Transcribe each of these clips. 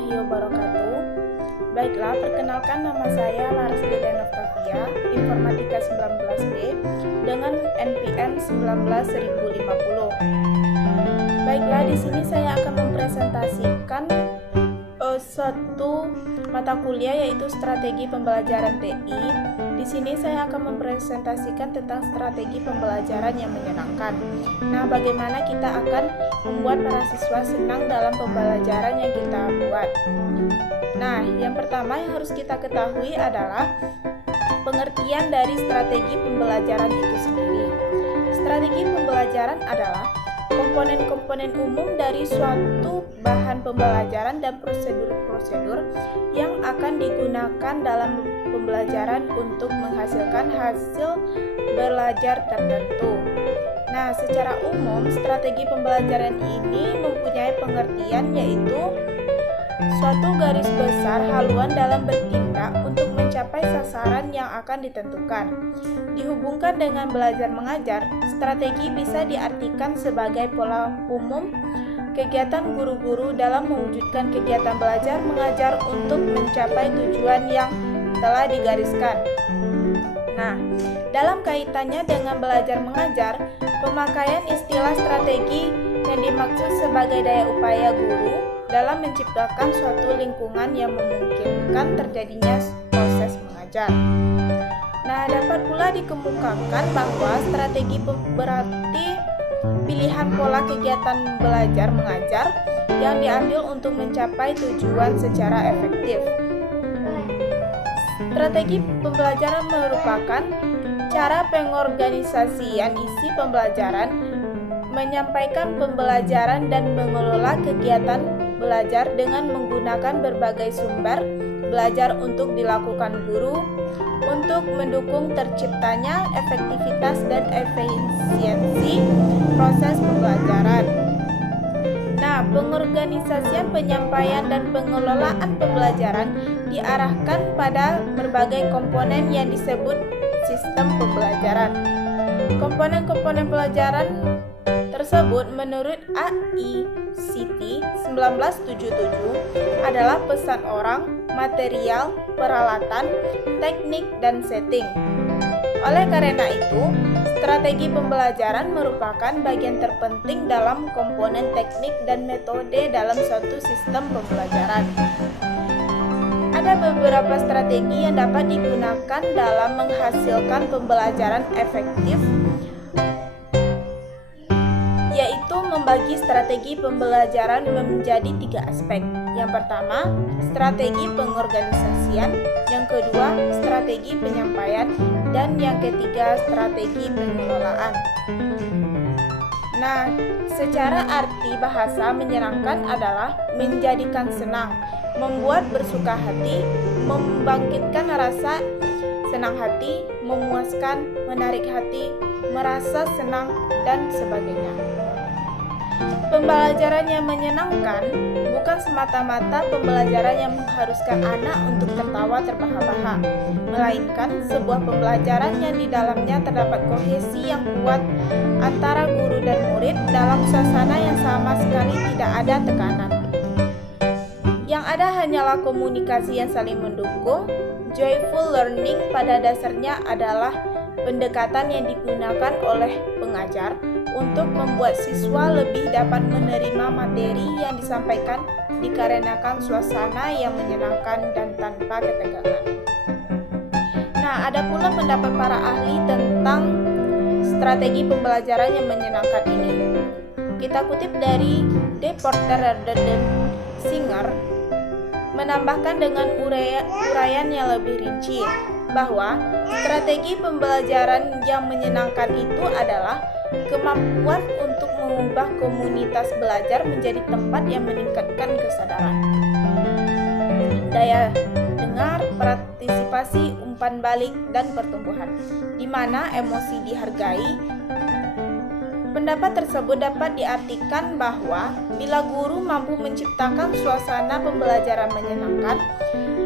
warahmatullahi wabarakatuh. Baiklah, perkenalkan nama saya Laras Liliana Octavia, Informatika 19B dengan NPM 19050. Baiklah, di sini saya akan mempresentasikan suatu mata kuliah yaitu Strategi Pembelajaran TI. Di sini saya akan mempresentasikan tentang strategi pembelajaran yang menyenangkan. Nah, bagaimana kita akan membuat para siswa senang dalam pembelajaran yang kita buat. Nah, yang pertama yang harus kita ketahui adalah pengertian dari strategi pembelajaran itu sendiri. Strategi pembelajaran adalah komponen-komponen umum dari suatu bahan pembelajaran dan prosedur-prosedur yang akan digunakan dalam pembelajaran untuk menghasilkan hasil belajar tertentu. Nah, secara umum, strategi pembelajaran ini mempunyai pengertian yaitu suatu garis besar haluan dalam bertindak untuk mencapai sasaran yang akan ditentukan. Dihubungkan dengan belajar mengajar, strategi bisa diartikan sebagai pola umum kegiatan guru-guru dalam mewujudkan kegiatan belajar mengajar untuk mencapai tujuan yang telah digariskan. Nah, dalam kaitannya dengan belajar mengajar, pemakaian istilah strategi yang dimaksud sebagai daya upaya guru dalam menciptakan suatu lingkungan yang memungkinkan terjadinya proses mengajar. Nah, dapat pula dikemukakan bahwa strategi berarti pilihan pola kegiatan belajar mengajar yang diambil untuk mencapai tujuan secara efektif. Strategi pembelajaran merupakan cara pengorganisasian isi pembelajaran, menyampaikan pembelajaran dan mengelola kegiatan belajar dengan menggunakan berbagai sumber belajar untuk dilakukan guru untuk mendukung terciptanya efektivitas dan efisiensi proses pembelajaran. Nah, pengorganisasian penyampaian dan pengelolaan pembelajaran diarahkan pada berbagai komponen yang disebut sistem pembelajaran. Komponen-komponen pelajaran tersebut menurut AICT 1977 adalah pesan orang, material, peralatan, teknik, dan setting. Oleh karena itu, strategi pembelajaran merupakan bagian terpenting dalam komponen teknik dan metode dalam suatu sistem pembelajaran. Ada beberapa strategi yang dapat digunakan dalam menghasilkan pembelajaran efektif, yaitu membagi strategi pembelajaran menjadi 3 aspek. Yang pertama, strategi pengorganisasian, yang kedua, strategi penyampaian, dan yang ketiga, strategi pengelolaan. Nah, secara arti bahasa menyenangkan adalah menjadikan senang, membuat bersuka hati, membangkitkan rasa senang hati, memuaskan, menarik hati, merasa senang, dan sebagainya. Pembelajaran yang menyenangkan bukan semata-mata pembelajaran yang mengharuskan anak untuk tertawa terbahak-bahak, melainkan sebuah pembelajaran yang di dalamnya terdapat kohesi yang kuat antara guru dan murid dalam suasana yang sama sekali tidak ada tekanan. Yang ada hanyalah komunikasi yang saling mendukung. Joyful learning pada dasarnya adalah pendekatan yang digunakan oleh pengajar untuk membuat siswa lebih dapat menerima materi yang disampaikan dikarenakan suasana yang menyenangkan dan tanpa ketegangan. Nah, ada pula pendapat para ahli tentang strategi pembelajaran yang menyenangkan ini. Kita kutip dari The Porter dan Singer, menambahkan dengan uraian yang lebih rinci bahwa strategi pembelajaran yang menyenangkan itu adalah kemampuan untuk mengubah komunitas belajar menjadi tempat yang meningkatkan kesadaran, daya dengar, partisipasi, umpan balik, dan pertumbuhan, di mana emosi dihargai. Pendapat tersebut dapat diartikan bahwa bila guru mampu menciptakan suasana pembelajaran menyenangkan,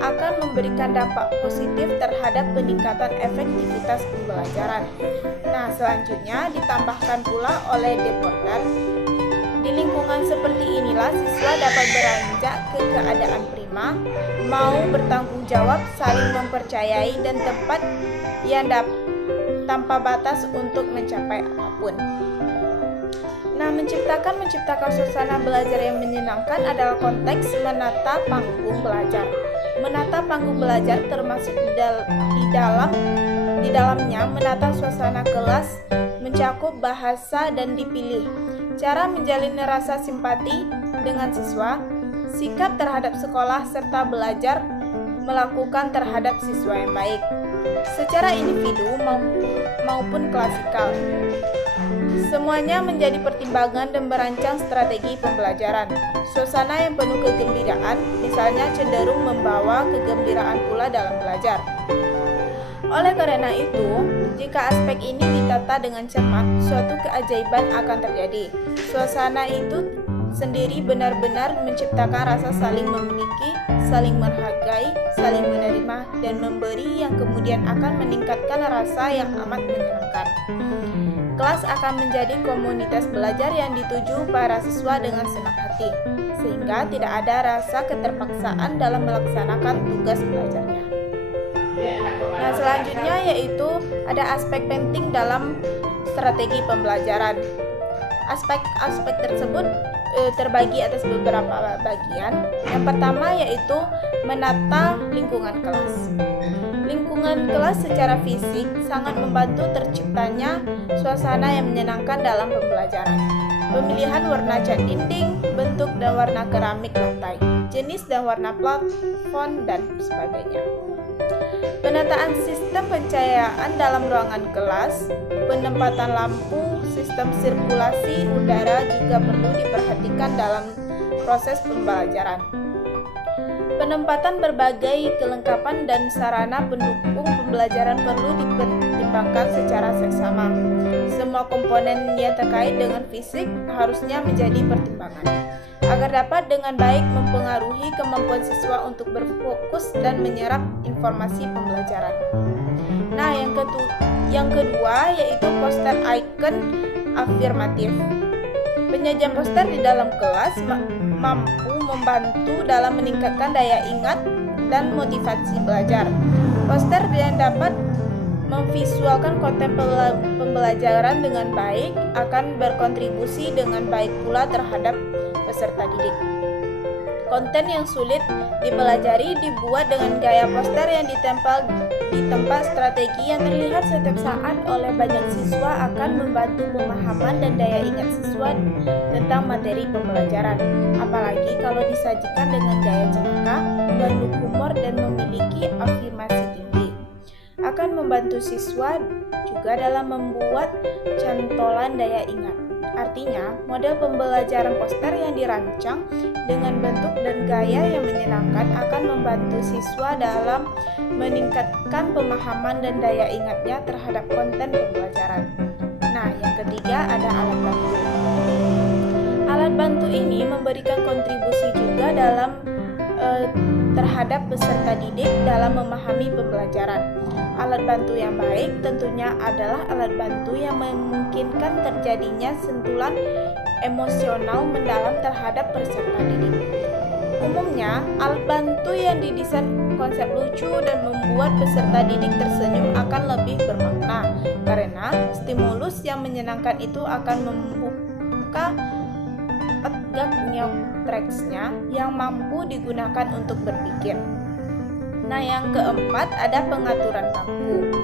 akan memberikan dampak positif terhadap peningkatan efektivitas pembelajaran. Nah, selanjutnya ditambahkan pula oleh De Porter Di lingkungan seperti inilah siswa dapat beranjak ke keadaan prima, mau bertanggung jawab, saling mempercayai, dan tempat yang tanpa batas untuk mencapai apapun. Nah, menciptakan suasana belajar yang menyenangkan adalah konteks menata panggung belajar. Menata panggung belajar termasuk di dalamnya menata suasana kelas, mencakup bahasa dan dipilih. Cara menjalin rasa simpati dengan siswa, sikap terhadap sekolah serta belajar melakukan terhadap siswa yang baik, secara individu maupun klasikal. Semuanya menjadi pertimbangan dan merancang strategi pembelajaran. Suasana yang penuh kegembiraan, misalnya, cenderung membawa kegembiraan pula dalam belajar. Oleh karena itu, jika aspek ini ditata dengan cermat, suatu keajaiban akan terjadi. Suasana itu sendiri benar-benar menciptakan rasa saling memiliki, saling menghargai, saling menerima, dan memberi yang kemudian akan meningkatkan rasa yang amat menyenangkan. Kelas akan menjadi komunitas belajar yang dituju para siswa dengan senang hati, sehingga tidak ada rasa keterpaksaan dalam melaksanakan tugas belajarnya. Nah, selanjutnya yaitu ada aspek penting dalam strategi pembelajaran. Aspek-aspek tersebut terbagi atas beberapa bagian. Yang pertama yaitu menata lingkungan kelas. Lingkungan kelas secara fisik sangat membantu terciptanya suasana yang menyenangkan dalam pembelajaran. Pemilihan warna cat dinding, bentuk dan warna keramik lantai, jenis dan warna plafon, dan sebagainya. Penataan sistem pencahayaan dalam ruangan kelas, penempatan lampu, sistem sirkulasi udara juga perlu diperhatikan dalam proses pembelajaran. Penempatan berbagai kelengkapan dan sarana pendukung pembelajaran perlu dipertimbangkan secara seksama. Semua komponen yang terkait dengan fisik harusnya menjadi pertimbangan, agar dapat dengan baik mempengaruhi kemampuan siswa untuk berfokus dan menyerap informasi pembelajaran. Nah, yang kedua yaitu poster icon afirmatif. Penyajian poster di dalam kelas mampu membantu dalam meningkatkan daya ingat dan motivasi belajar. Poster yang dapat memvisualkan konten pembelajaran dengan baik akan berkontribusi dengan baik pula terhadap peserta didik. Konten yang sulit dipelajari dibuat dengan gaya poster yang ditempel di tempat strategi yang terlihat setiap saat oleh banyak siswa akan membantu pemahaman dan daya ingat siswa tentang materi pembelajaran. Apalagi kalau disajikan dengan gaya celaka, mengandung humor dan memiliki afirmasi tinggi. Akan membantu siswa juga dalam membuat cantolan daya ingat. Artinya, model pembelajaran poster yang dirancang dengan bentuk dan gaya yang menyenangkan akan membantu siswa dalam meningkatkan pemahaman dan daya ingatnya terhadap konten pembelajaran. Nah, yang ketiga ada alat bantu. Alat bantu ini memberikan kontribusi juga dalam terhadap peserta didik dalam memahami pembelajaran. Alat bantu yang baik tentunya adalah alat bantu yang memungkinkan terjadinya sentuhan emosional mendalam terhadap peserta didik. Umumnya, alat bantu yang didesain konsep lucu dan membuat peserta didik tersenyum akan lebih bermakna, karena stimulus yang menyenangkan itu akan membuka otak neokorteksnya yang mampu digunakan untuk berpikir. Nah, yang keempat ada pengaturan bangku.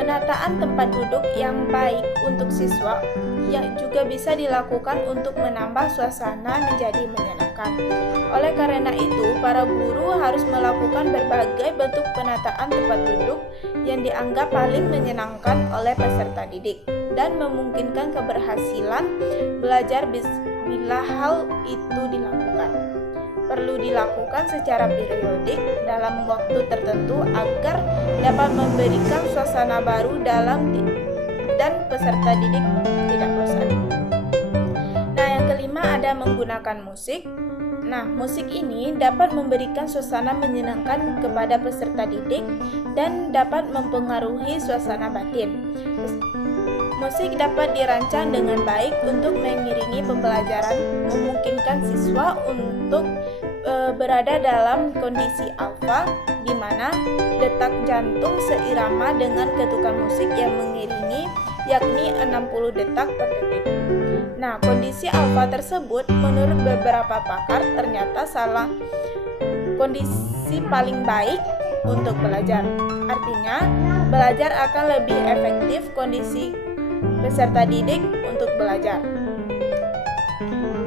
Penataan tempat duduk yang baik untuk siswa yang juga bisa dilakukan untuk menambah suasana menjadi menyenangkan. Oleh karena itu, para guru harus melakukan berbagai bentuk penataan tempat duduk yang dianggap paling menyenangkan oleh peserta didik dan memungkinkan keberhasilan belajar bila hal itu dilakukan. Perlu dilakukan secara periodik dalam waktu tertentu agar dapat memberikan suasana baru dan peserta didik tidak bosan. Nah, yang kelima ada menggunakan musik. Nah, musik ini dapat memberikan suasana menyenangkan kepada peserta didik dan dapat mempengaruhi suasana batin. Musik dapat dirancang dengan baik untuk mengiringi pembelajaran, memungkinkan siswa untuk berada dalam kondisi alfa, di mana detak jantung seirama dengan ketukan musik yang mengiringi, yakni 60 detak per detik. Nah, kondisi alfa tersebut menurut beberapa pakar ternyata salah kondisi paling baik untuk belajar. Artinya, belajar akan lebih efektif kondisi peserta didik untuk belajar.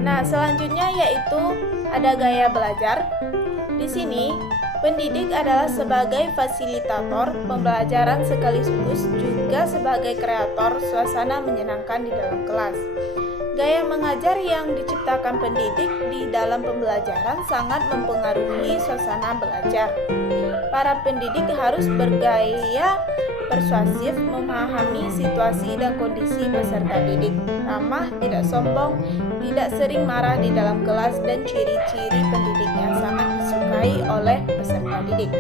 Nah, selanjutnya yaitu ada gaya belajar. Di sini, pendidik adalah sebagai fasilitator pembelajaran sekaligus juga sebagai kreator suasana menyenangkan di dalam kelas. Gaya mengajar yang diciptakan pendidik di dalam pembelajaran sangat mempengaruhi suasana belajar. Para pendidik harus bergaya persuasif, memahami situasi dan kondisi peserta didik, ramah, tidak sombong, tidak sering marah di dalam kelas, dan ciri-ciri pendidik yang sangat disukai oleh peserta didik.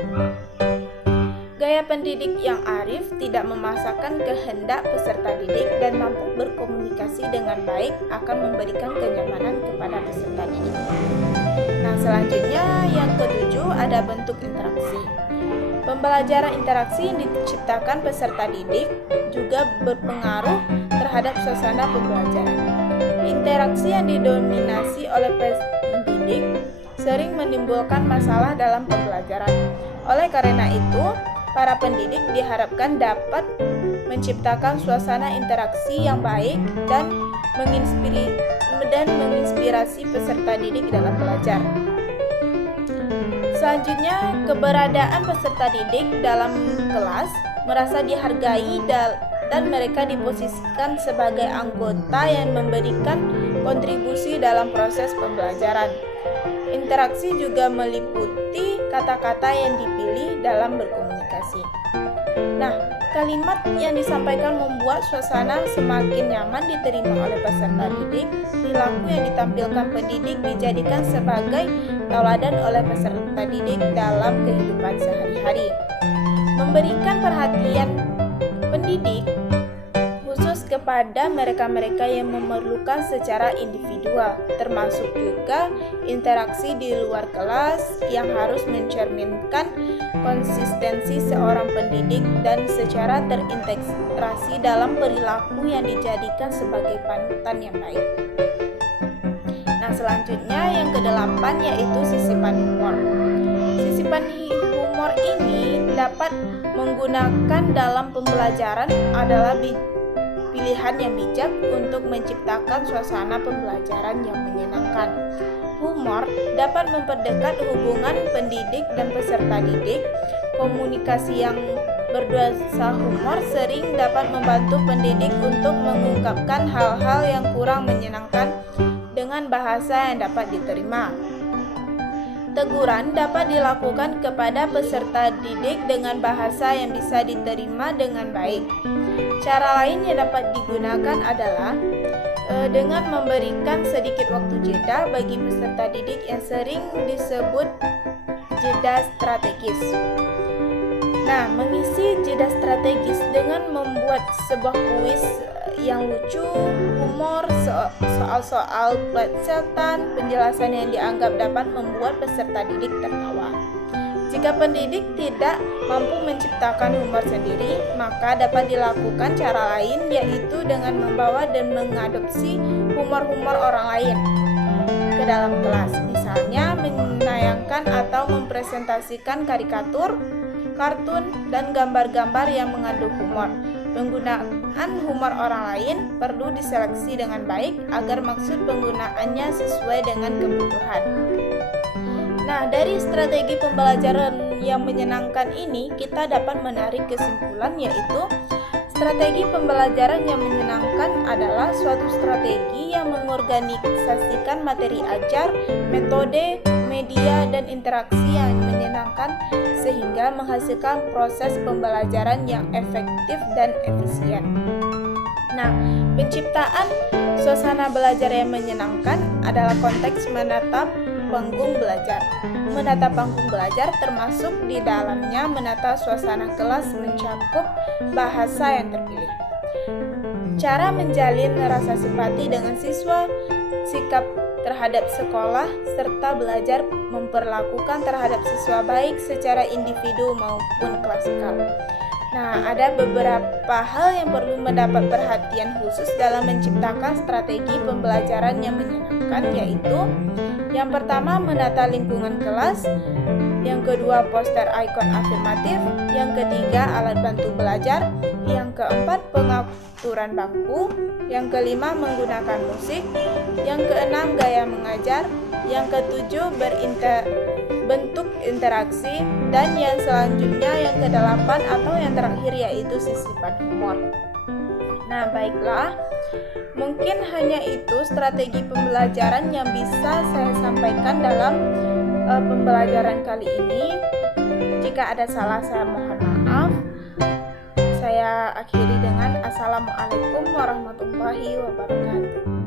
Gaya pendidik yang arif, tidak memaksakan kehendak peserta didik, dan mampu berkomunikasi dengan baik akan memberikan kenyamanan kepada peserta didik. Nah, selanjutnya yang ketujuh ada bentuk interaksi. Pembelajaran interaksi yang diciptakan peserta didik juga berpengaruh terhadap suasana pembelajaran. Interaksi yang didominasi oleh pendidik sering menimbulkan masalah dalam pembelajaran. Oleh karena itu, para pendidik diharapkan dapat menciptakan suasana interaksi yang baik dan menginspirasi peserta didik dalam belajar. Selanjutnya, keberadaan peserta didik dalam kelas merasa dihargai dan mereka diposisikan sebagai anggota yang memberikan kontribusi dalam proses pembelajaran. Interaksi juga meliputi kata-kata yang dipilih dalam berkomunikasi. Nah, kalimat yang disampaikan membuat suasana semakin nyaman diterima oleh peserta didik. Perilaku yang ditampilkan pendidik dijadikan sebagai tauladan oleh peserta didik dalam kehidupan sehari-hari. Memberikan perhatian pendidik khusus kepada mereka-mereka yang memerlukan secara individual, termasuk juga interaksi di luar kelas yang harus mencerminkan konsistensi seorang pendidik dan secara terintegrasi dalam perilaku yang dijadikan sebagai panutan yang baik. Nah, selanjutnya yang kedelapan yaitu sisipan humor. Sisipan humor ini dapat menggunakan dalam pembelajaran adalah pilihan yang bijak untuk menciptakan suasana pembelajaran yang menyenangkan. Humor dapat memperdekat hubungan pendidik dan peserta didik. Komunikasi yang bernuansa humor sering dapat membantu pendidik untuk mengungkapkan hal-hal yang kurang menyenangkan dengan bahasa yang dapat diterima. Teguran dapat dilakukan kepada peserta didik dengan bahasa yang bisa diterima dengan baik. Cara lain yang dapat digunakan adalah dengan memberikan sedikit waktu jeda bagi peserta didik yang sering disebut jeda strategis. Nah, mengisi jeda strategis dengan membuat sebuah kuis yang lucu, humor, soal-soal pelesetan, penjelasan yang dianggap dapat membuat peserta didik tertawa. Jika pendidik tidak mampu menciptakan humor sendiri, maka dapat dilakukan cara lain, yaitu dengan membawa dan mengadopsi humor-humor orang lain ke dalam kelas. Misalnya, menayangkan atau mempresentasikan karikatur, kartun, dan gambar-gambar yang mengandung humor. Penggunaan humor orang lain perlu diseleksi dengan baik agar maksud penggunaannya sesuai dengan kebutuhan. Nah, dari strategi pembelajaran yang menyenangkan ini, kita dapat menarik kesimpulan, yaitu strategi pembelajaran yang menyenangkan adalah suatu strategi yang mengorganisasikan materi ajar, metode, media, dan interaksi yang menyenangkan sehingga menghasilkan proses pembelajaran yang efektif dan efisien. Nah, penciptaan suasana belajar yang menyenangkan adalah konteks menata panggung belajar. Menata panggung belajar termasuk di dalamnya menata suasana kelas mencakup bahasa yang terpilih. cara menjalin rasa simpati dengan siswa, sikap terhadap sekolah, serta belajar memperlakukan terhadap siswa baik secara individu maupun klasikal. Nah, ada beberapa hal yang perlu mendapat perhatian khusus dalam menciptakan strategi pembelajaran yang menyenangkan, yaitu yang pertama, menata lingkungan kelas, yang kedua, poster ikon afirmatif, yang ketiga, alat bantu belajar, yang keempat, pengaturan bangku, yang kelima, menggunakan musik, yang keenam, gaya mengajar, yang ketujuh, bentuk interaksi, dan yang selanjutnya yang kedelapan atau yang terakhir yaitu sisipan humor. Nah, baiklah, mungkin hanya itu strategi pembelajaran yang bisa saya sampaikan dalam pembelajaran kali ini. Jika ada salah, saya mohon maaf. Saya akhiri dengan Assalamualaikum warahmatullahi wabarakatuh.